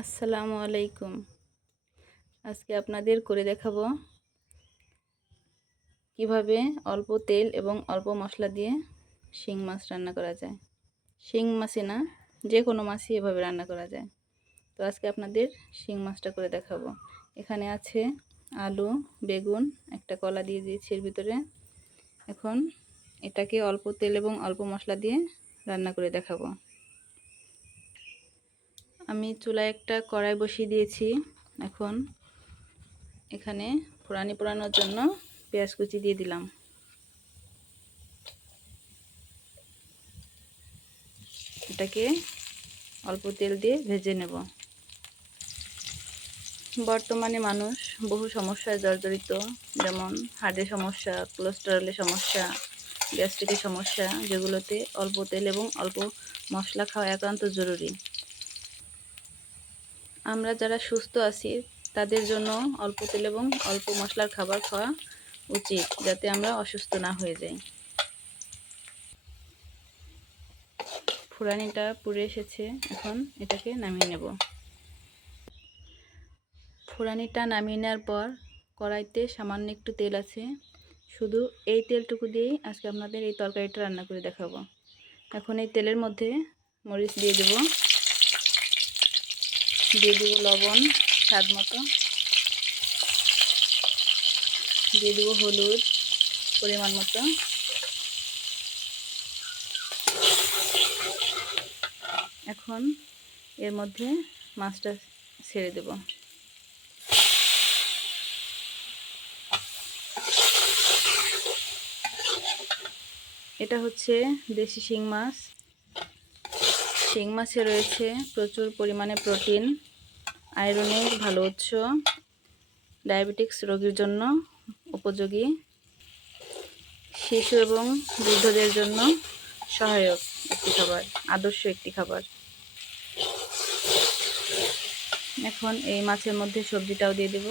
আসসালামু আলাইকুম। আজকে আপনাদের করে দেখাবো কীভাবে অল্প তেল এবং অল্প মশলা দিয়ে শিং মাছ রান্না করা যায়। শিং মাছই না যে কোনো মাছই এভাবে রান্না করা যায়। তো আজকে আপনাদের শিং মাছটা করে দেখাবো। এখানে আছে আলু, বেগুন, একটা কলা দিয়ে দিয়েছি এর ভিতরে। এখন এটাকে অল্প তেল এবং অল্প মশলা দিয়ে রান্না করে দেখাবো। আমি চুলায় একটা কড়াই বসিয়ে দিয়েছি এখন। এখানে ফোড়ানি পোড়ানোর জন্য পেঁয়াজ কুচি দিয়ে দিলাম। এটাকে অল্প তেল দিয়ে ভেজে নেব। বর্তমানে মানুষ বহু সমস্যায় জর্জরিত, যেমন হার্টের সমস্যা কোলেস্টেরলের সমস্যা গ্যাস্ট্রিকের সমস্যা, যেগুলোতে অল্প তেল এবং অল্প মশলা খাওয়া একান্ত জরুরি। আমরা যারা সুস্থ আছি, তাদের জন্য অল্প তেল এবং অল্প মশলার খাবার খাওয়া উচিত, যাতে আমরা অসুস্থ না হয়ে যাই। ফুরানিটা পুড়ে এসেছে, এখন এটাকে নামিয়ে নেব। ফুরানিটা নামিয়ে নেওয়ার পর কড়াইতে সামান্য একটু তেল আছে। শুধু এই তেলটুকু দিয়েই আজকে আপনাদের এই তরকারিটা রান্না করে দেখাবো। এখন এই তেলের মধ্যে মরিচ দিয়ে দেবো। দিয়ে দেবো লবণ, স্বাদ মতো। দিয়ে দেবো হলুদ, পরিমাণ মতো। এখন এর মধ্যে মাছটা ছেড়ে দেব। এটা হচ্ছে দেশি শিং মাছ। শিং মাছে রয়েছে, প্রচুর পরিমাণে প্রোটিন আয়রনের ভালো উৎস, ডায়াবেটিক্স রোগীর জন্য উপযোগী, শিশু এবং বৃদ্ধদের জন্য সহায়ক একটি খাবার, আদর্শ একটি খাবার। এখন এই মাছের মধ্যে সবজিটাও দিয়ে দেব।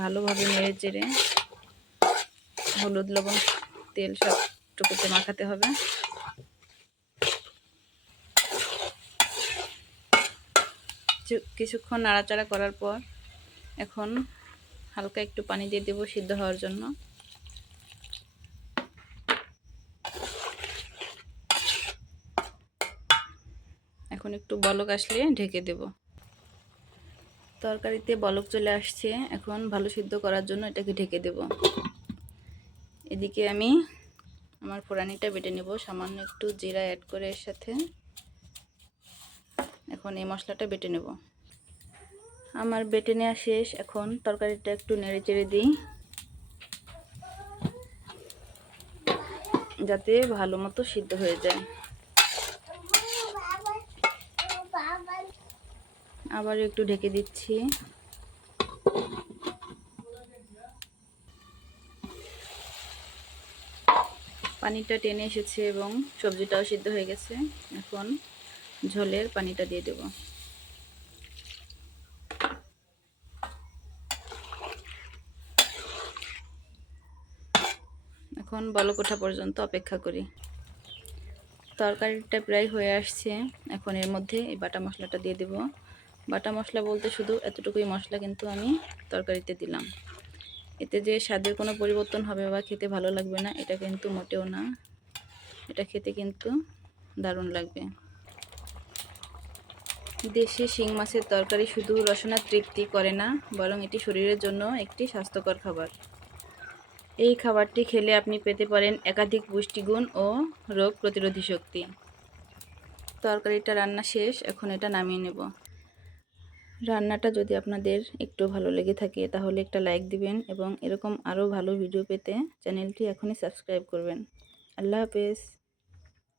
ভালোভাবে নেড়ে চেড়ে হলুদ, লবণ, তেল সব টুকুতে মাখাতে হবে। কিছুক্ষণ নাড়াচাড়া করার পর এখন হালকা একটু পানি দিয়ে দেবো সিদ্ধ হওয়ার জন্য। এখন একটু বলক আসলে ঢেকে দেবো। তরকারিতে বলক চলে আসছে। এখন ভালো সিদ্ধ করার জন্য এটাকে ঢেকে দেব। এদিকে আমি আমার ফোড়ানিটা বেটে নেব। সামান্য একটু জিরা অ্যাড করে এর সাথে এখন এই মশলাটা বেটে নেব। আমার বেটে নেওয়া শেষ। এখন তরকারিটা একটু নেড়ে চেড়ে দিই। যাতে ভালো মতো সিদ্ধ হয়ে যায়। আবার একটু ঢেকে দিচ্ছি। পানিটা টেনে এসেছে এবং সবজিটাও সিদ্ধ হয়ে গেছে। এখন ঝোলের পানিটা দিয়ে দেব। এখন বলকোঠা পর্যন্ত অপেক্ষা করি। তরকারিটা প্রায় হয়ে আসছে। এখন এর মধ্যে এই বাটা মশলাটা দিয়ে দেব। বাটা মশলা বলতে শুধু এতটুকুই মশলা কিন্তু আমি তরকারিতে দিলাম। এতে যে স্বাদের কোনো পরিবর্তন হবে বা খেতে ভালো লাগবে না, এটা কিন্তু মোটেও না। এটা খেতে কিন্তু দারুণ লাগবে। দেশি শিং মাছের তরকারি শুধু রসনা তৃপ্তি করে না, বরং এটি শরীরের জন্য একটি স্বাস্থ্যকর খাবার। এই খাবারটি খেলে আপনি পেতে পারেন একাধিক পুষ্টিগুণ ও রোগ প্রতিরোধী শক্তি। তরকারিটা রান্না শেষ, এখন এটা নামিয়ে নেব। রান্নাটা যদি আপনাদের একটু ভালো লেগে থাকে, তাহলে একটা লাইক দিবেন এবং এরকম আরও ভালো ভিডিও পেতে চ্যানেলটি এখনই সাবস্ক্রাইব করবেন। আল্লাহ হাফেজ।